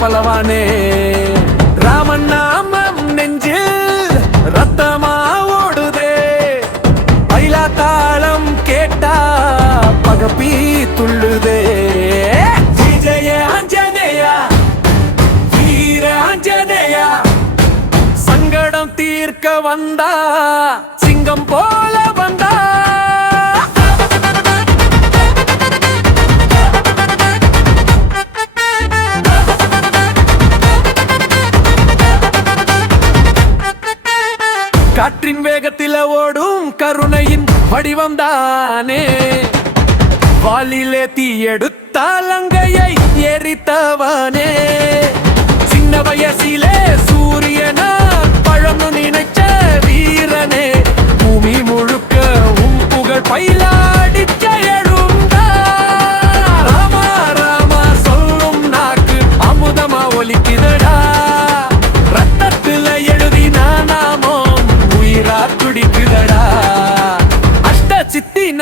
பலவானே. ராமன் நாமம் நெஞ்சில் ரத்தமா ஓடுதே. பைலா தாளம் கேட்டா பகப்பி துள்ளுதே. விஜய அஞ்சனேயா வீர அஞ்சனேயா சங்கடம் தீர்க்க வந்தா சிங்கம் போல வந்தா. காற்றின் வேகத்தில் ஓடும் கருணையின் வடிவம் தானே. வாலிலே தீ எடுத்தால் அங்கையை எரித்தவனே. சின்ன வயசிலே சூரியனா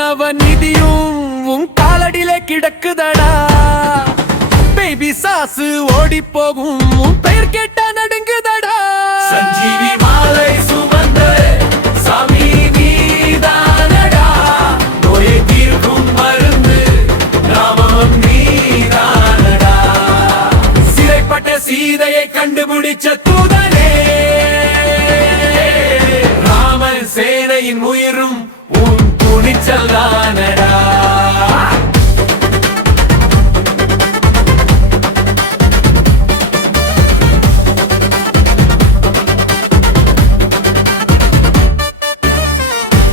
அவ நிதியும் உன் காலடியில கிடக்குதடா. பேபி சாசு ஓடி போகும். உன் பெயர் கேட்ட நடுங்குதடா. சஞ்சீவி மாலை சுமந்து சாமி நீதானடா. நோயை தீர்க்கும் மருந்து நாமம் நீதானடா. சிறைப்பட்ட சீதையை கண்டுபிடிச்ச தூதனே. துணிச்சல் தானடா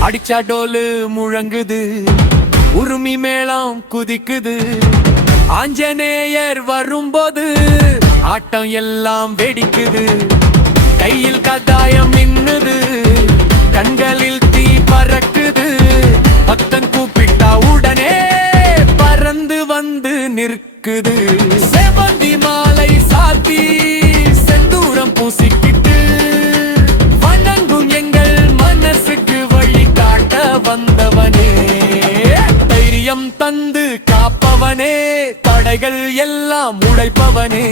அடிச்சா டோலு முழங்குது உருமி மேளம் குதிக்குது. ஆஞ்சநேயர் வரும்போது ஆட்டம் எல்லாம் வெடிக்குது. கையில் கதாயம் மின்னுது கண்களில் இருக்குது. செவந்தி மாலை சாத்தி செந்தூரம் பூசிக்கிட்டு வணங்கும் எங்கள் மனசுக்கு வழி காட்ட வந்தவனே. தைரியம் தந்து காப்பவனே தடைகள் எல்லாம் உடைப்பவனே.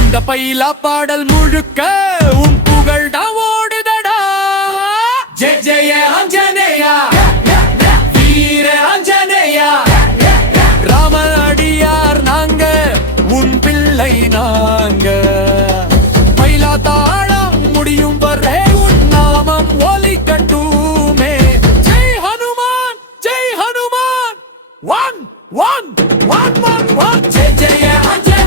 இந்த பைலா பாடல் முழுக்க உன் புகழ் ஓடுதடா. ஜெய ஜெய. பிள்ளை நாங்க. மயிலா தாழம் முடியும் வரை உன் நாமம் ஒலி கட்டுமே. Jai Hanuman Jai Hanuman. One one one one one ஜெய ஜெய அஞ்சனேயா